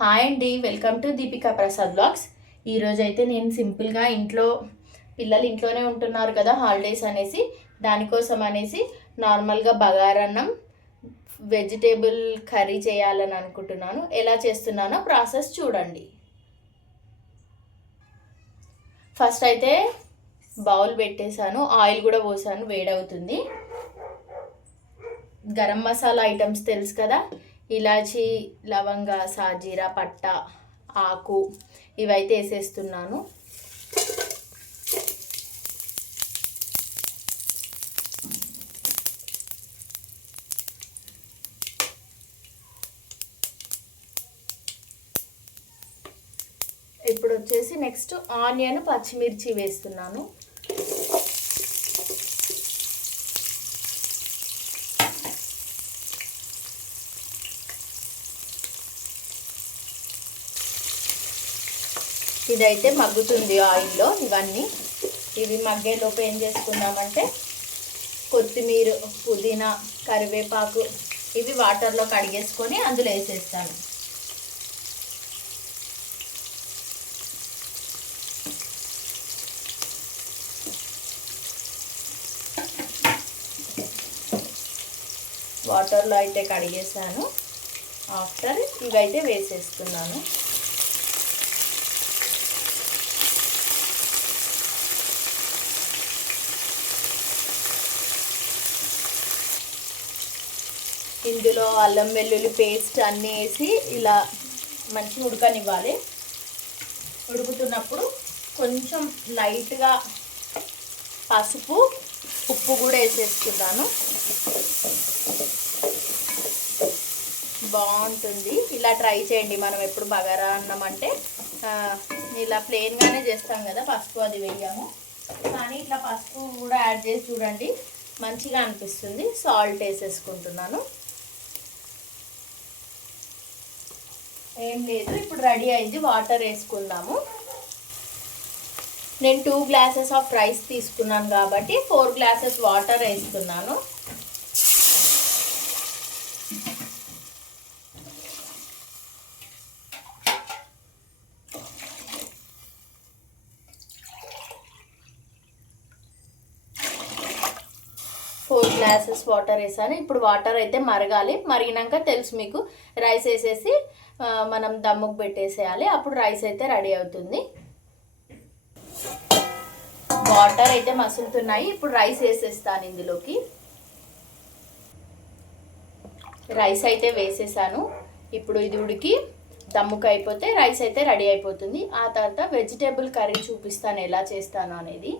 Hi అండి, welcome to Deepika Prasad blogs. ఈరోజు అయితే నేను సింపుల్గా పిల్లలు ఇంట్లోనే ఉంటున్నారు కదా హాలిడేస్ అనేసి, దానికోసం అనేసి నార్మల్గా బగారన్నం వెజిటేబుల్ కర్రీ చేయాలని అనుకుంటున్నాను. ఎలా చేస్తున్నానో ప్రాసెస్ చూడండి. ఫస్ట్ అయితే బౌల్ పెట్టేశాను, ఆయిల్ కూడా పోసాను, వేడవుతుంది. గరం మసాలా ఐటమ్స్ తెలుసు కదా, ఇలాచి, లవంగ, సాజీరా, పట్ట, ఆకు ఇవైతే వేసేస్తున్నాను. ఇప్పుడు వచ్చేసి నెక్స్ట్ ఆనియన్, పచ్చిమిర్చి వేస్తున్నాను. ఇదైతే మగ్గుతుంది ఆయిల్లో. ఇవి మగ్గేలోపు ఏం చేసుకుందామంటే కొత్తిమీర, పుదీనా, కరివేపాకు ఇవి వాటర్లో కడిగేసుకొని అందులో వేసేస్తాను. వాటర్లో అయితే కడిగేసాను. ఆఫ్టర్ ఇవైతే వేసేస్తున్నాను. ఇందులో అల్లం వెల్లుల్లి పేస్ట్ అన్నీ వేసి ఇలా మంచిగా ఉడకనివ్వాలి. ఉడుకుతున్నప్పుడు కొంచెం లైట్గా పసుపు, ఉప్పు కూడా వేసేస్తున్నాను. బాగుంటుంది, ఇలా ట్రై చేయండి. మనం ఎప్పుడు బగారా అన్నం అంటే ఇలా ప్లెయిన్గానే చేస్తాం కదా, పసుపు అది వేయము. కానీ ఇట్లా పసుపు కూడా యాడ్ చేసి చూడండి, మంచిగా అనిపిస్తుంది. సాల్ట్ వేసేసుకుంటున్నాను. ఏం లేదు, ఇప్పుడు రెడీ అయింది. వాటర్ వేసుకుందాము. నేను 2 గ్లాసెస్ ఆఫ్ రైస్ తీసుకున్నాను కాబట్టి 4 గ్లాసెస్ వాటర్ వేస్తున్నాను. ఫోర్ గ్లాసెస్ వాటర్ వేసాను. ఇప్పుడు వాటర్ అయితే మరగాలి. మరిగినాక తెలుసు మీకు, రైస్ వేసేసి మనం దమ్ముకు పెట్టేసేయాలి. అప్పుడు రైస్ అయితే రెడీ అవుతుంది. వాటర్ అయితే మసులుతున్నాయి. ఇప్పుడు రైస్ వేసేస్తాను ఇందులోకి. రైస్ అయితే వేసేసాను. ఇప్పుడు ఇది ఉడికి దమ్ముకు అయిపోతే రైస్ అయితే రెడీ అయిపోతుంది. ఆ తర్వాత వెజిటేబుల్ కర్రీ చూపిస్తాను ఎలా చేస్తాను అనేది.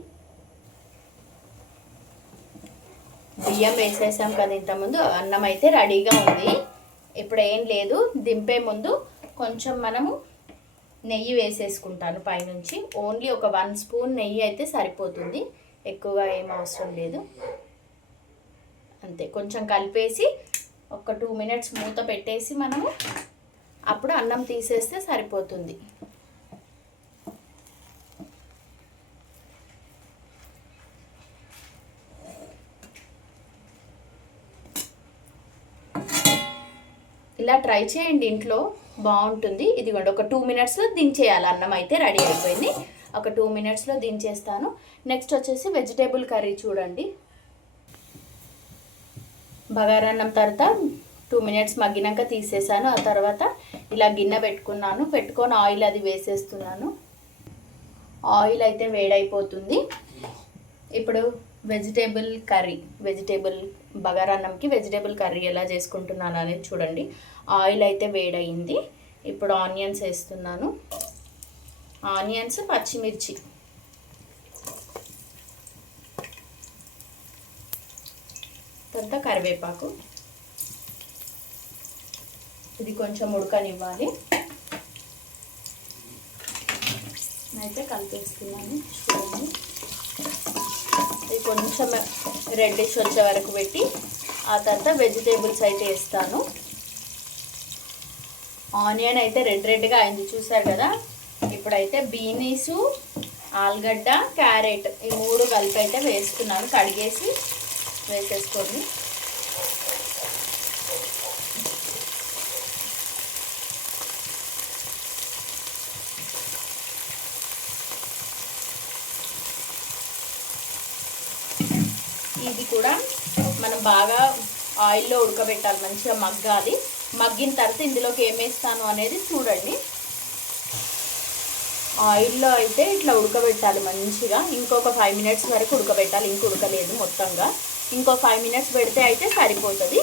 బియ్యం వేసేసాం కదా ఇంతకుముందు, అన్నం అయితే రెడీగా ఉంది. ఇప్పుడు ఏం లేదు, దింపే ముందు కొంచెం మనము నెయ్యి వేసేసుకుంటాను పైనుంచి. ఓన్లీ ఒక 1 స్పూన్ నెయ్యి అయితే సరిపోతుంది, ఎక్కువగా ఏం అవసరం లేదు. అంతే, కొంచెం కలిపేసి ఒక 2 మినిట్స్ మూత పెట్టేసి మనము అప్పుడు అన్నం తీసేస్తే సరిపోతుంది. ఇలా ట్రై చేయండి, ఇంట్లో బాగుంటుంది. ఇదిగోండి, ఒక 2 మినిట్స్లో దించేయాలి. అన్నం అయితే రెడీ అయిపోయింది. ఒక 2 మినిట్స్లో దించేస్తాను. నెక్స్ట్ వచ్చేసి వెజిటేబుల్ కర్రీ చూడండి. బగారన్నం తర్వాత 2 మినిట్స్ మగ్గినాక తీసేసాను. ఆ తర్వాత ఇలా గిన్నె పెట్టుకొని ఆయిల్ అది వేసేస్తున్నాను. ఆయిల్ అయితే వేడైపోతుంది. ఇప్పుడు బగారన్నంకి వెజిటేబుల్ కర్రీ ఎలా చేసుకుంటున్నాను అనేది చూడండి. ఆయిల్ అయితే వేడయింది. ఇప్పుడు ఆనియన్స్ వేస్తున్నాను. ఆనియన్స్, పచ్చిమిర్చి, తర్వాత కరివేపాకు. ఇది కొంచెం ఉడకనివ్వాలి. అయితే కలిపేస్తున్నాను. చూడండి, ఇది కొంచెం రెడ్డిష్ వచ్చే వరకు పెట్టి ఆ తర్వాత వెజిటేబుల్స్ అయితే వేస్తాను. ఆనియన్ అయితే రెడ్గా అయింది, చూసారు కదా. ఇప్పుడైతే బీనీసు, ఆలుగడ్డ, క్యారెట్ ఈ 3 కలిపి అయితే వేస్తున్నాను. కడిగేసి వేసేసుకోండి. కూడా మనం బాగా ఆయిల్లో ఉడకబెట్టాలి, మంచిగా మగ్గాలి. మగ్గిన తర్వాత ఇందులోకి ఏమేస్తాను అనేది చూడండి. ఆయిల్లో అయితే ఇట్లా ఉడకబెట్టాలి మంచిగా. ఇంకొక 5 మినిట్స్ వరకు ఉడకబెట్టాలి. ఇంక ఉడకలేదు మొత్తంగా. ఇంకో 5 మినిట్స్ పెడితే అయితే సరిపోతుంది.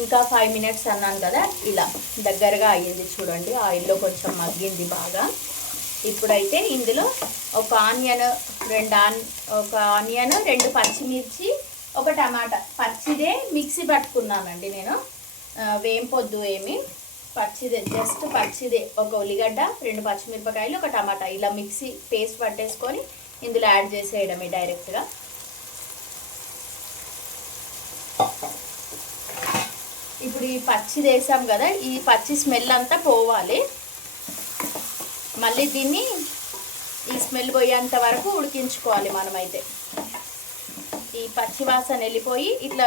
ఇంకా 5 మినిట్స్ అన్నాను కదా, ఇలా దగ్గరగా అయ్యింది చూడండి. ఆయిల్లో కొంచెం మగ్గింది బాగా. ఇప్పుడైతే ఇందులో ఒక ఆనియన్, 2 పచ్చిమిర్చి, ఒక టమాటా. పచ్చిదే మిక్సీ పట్టుకున్నానండి నేను, వేంపొద్దు ఏమి, పచ్చిదే, జస్ట్ పచ్చిదే. ఒక ఉల్లిగడ్డ, 2 పచ్చిమిరపకాయలు, ఒక టమాటా, ఇలా మిక్సీ పేస్ట్ పట్టేసుకొని ఇందులో యాడ్ చేసేయడమే డైరెక్ట్గా. ఇప్పుడు ఈ పచ్చిది వేసాం కదా, ఈ పచ్చి స్మెల్ అంతా పోవాలి. మళ్ళీ దీన్ని ఈ స్మెల్ పోయేంత వరకు ఉడికించుకోవాలి మనమైతే. ఈ పచ్చి వాసన వెళ్ళిపోయి ఇట్లా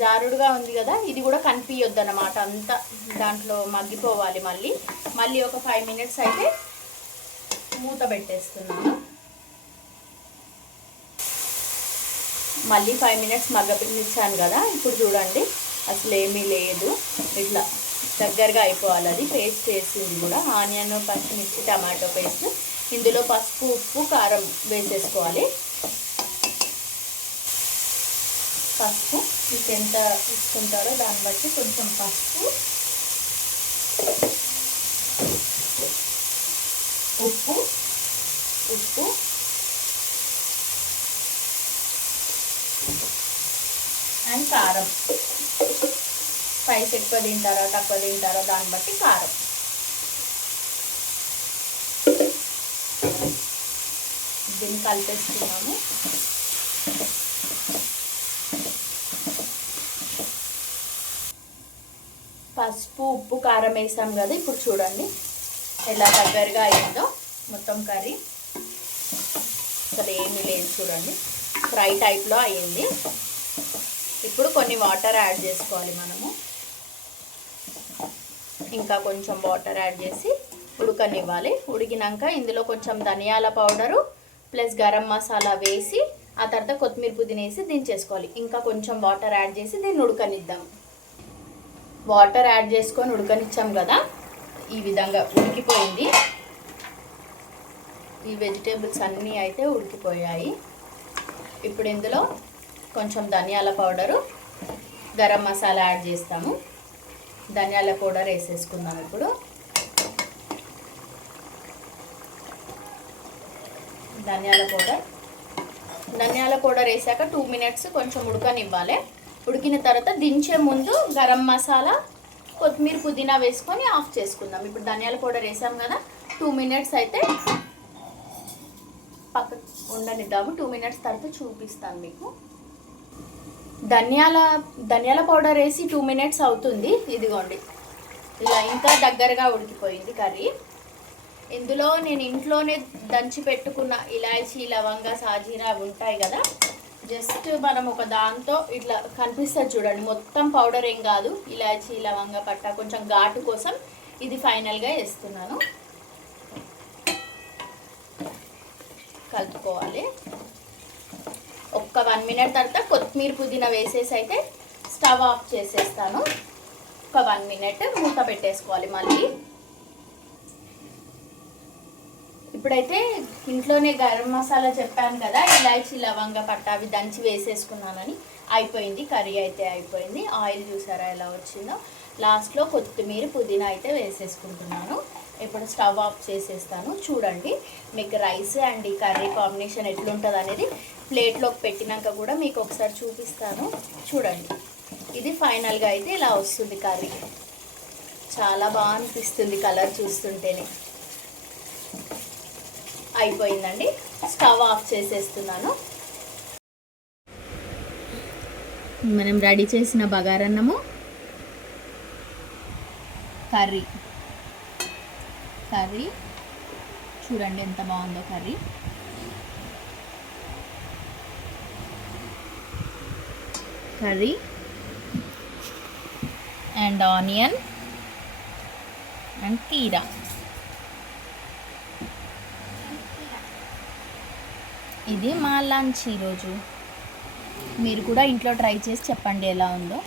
జారుడుగా ఉంది కదా, ఇది కూడా కనిపించొద్దు అన్నమాట, అంతా దాంట్లో మగ్గిపోవాలి. మళ్ళీ ఒక 5 మినిట్స్ అయితే మూత పెట్టేస్తున్నాను. మళ్ళీ 5 మినిట్స్ మగ్గనిచ్చాను కదా. ఇప్పుడు చూడండి, అసలు ఏమీ లేదు, ఇట్లా దగ్గరగా అయిపోవాలి. అది పేస్ట్ వేసింది కూడా, ఆనియన్, పచ్చిమిర్చి, టమాటో పేస్ట్. ఇందులో పసుపు, ఉప్పు, కారం వేసేసుకోవాలి. పసుపు మీకు ఎంత ఇస్తుంటారో దాన్ని బట్టి కొంచెం పసుపు, ఉప్పు అండ్ కారం. స్పైస్ ఎక్కువ తింటారా తక్కువ తింటారా దాన్ని బట్టి కారం. దీన్ని కలిపేస్తున్నాము. పసుపు, ఉప్పు, కారం వేసాం కదా. ఇప్పుడు చూడండి ఎలా దగ్గరగా అయిందో మొత్తం కర్రీ. అసలు ఏమీ లేదు చూడండి, ఫ్రై టైప్లో అయ్యింది. ఇప్పుడు కొన్ని వాటర్ యాడ్ చేసుకోవాలి మనము. ఇంకా కొంచెం వాటర్ యాడ్ చేసి ఉడకనివ్వాలి. ఉడికినాక ఇందులో కొంచెం ధనియాల పౌడరు ప్లస్ గరం మసాలా వేసి ఆ తర్వాత కొత్తిమీర పుదీనా వేసి దించేసుకోవాలి. ఇంకా కొంచెం వాటర్ యాడ్ చేసి దీన్ని ఉడకనిద్దాం. వాటర్ యాడ్ చేసుకొని ఉడకనిచ్చాం కదా, ఈ విధంగా ఉడికిపోయింది. ఈ వెజిటేబుల్స్ అన్నీ అయితే ఉడికిపోయాయి. ఇప్పుడు ఇందులో కొంచెం ధనియాల పౌడరు, గరం మసాలా యాడ్ చేస్తాము. ధనియాల పౌడర్ వేసేసుకుందాం. ఇప్పుడు ధనియాల పౌడర్ వేసాక 2 మినిట్స్ కొంచెం ఉడకనివ్వాలి. ఉడికిన తర్వాత దించే ముందు గరం మసాలా, కొత్తిమీర పుదీనా వేసుకొని ఆఫ్ చేసుకుందాం. ఇప్పుడు ధనియాల పౌడర్ వేసాం కదా, 2 మినిట్స్ అయితే పక్క ఉండనిద్దాము. 2 మినిట్స్ తర్వాత చూపిస్తాను మీకు. ధనియాల పౌడర్ వేసి 2 మినిట్స్ అవుతుంది. ఇదిగోండి ఇలా ఇంకా దగ్గరగా ఉడికిపోయింది కర్రీ. ఇందులో నేను ఇంట్లోనే దంచి పెట్టుకున్న ఇలాచీ, లవంగా, సాజీరా ఉంటాయి కదా, జస్ట్ మనం ఒక దాంతో ఇట్లా కనిపిస్తుంది చూడండి, మొత్తం పౌడర్ ఏం కాదు. ఇలాచీ, లవంగా, పట్ట కొంచెం ఘాటు కోసం ఇది ఫైనల్గా వేస్తున్నాను. కలుపుకోవాలి. ఒక్క 1 మినిట్ తర్వాత కొత్తిమీర పుదీనా వేసేసి అయితే స్టవ్ ఆఫ్ చేసేస్తాను. ఒక 1 మినిట్ మూత పెట్టేసుకోవాలి. మళ్ళీ ఇప్పుడైతే ఇంట్లోనే గరం మసాలా చెప్పాను కదా, ఇలాచీ, లవంగా, పట్ట అవి దంచి వేసేసుకున్నానని. అయిపోయింది కర్రీ అయితే అయిపోయింది. ఆయిల్ చూసారా ఎలా వచ్చిందో. లాస్ట్లో కొత్తిమీర పుదీనా అయితే వేసేసుకుంటున్నాను. ఇప్పుడు స్టవ్ ఆఫ్ చేసేస్తాను. చూడండి మీకు రైస్ అండ్ ఈ కర్రీ కాంబినేషన్ ఎట్లుంటుంది అనేది ప్లేట్లోకి పెట్టినాక కూడా మీకు ఒకసారి చూపిస్తాను. చూడండి ఇది ఫైనల్గా అయితే ఇలా వస్తుంది కర్రీ. చాలా బాగా అనిపిస్తుంది కలర్ చూస్తుంటేనే. అయిపోయిందండి, స్టవ్ ఆఫ్ చేసేస్తున్నాను. మనం రెడీ చేసిన బగారన్నము, కర్రీ చూడండి ఎంత బాగుందో కర్రీ. అండ్ ఆనియన్ అండ్ కీరా. ఇది మా లంచ్ ఈరోజు. మీరు కూడా ఇంట్లో ట్రై చేసి చెప్పండి ఎలా ఉందో.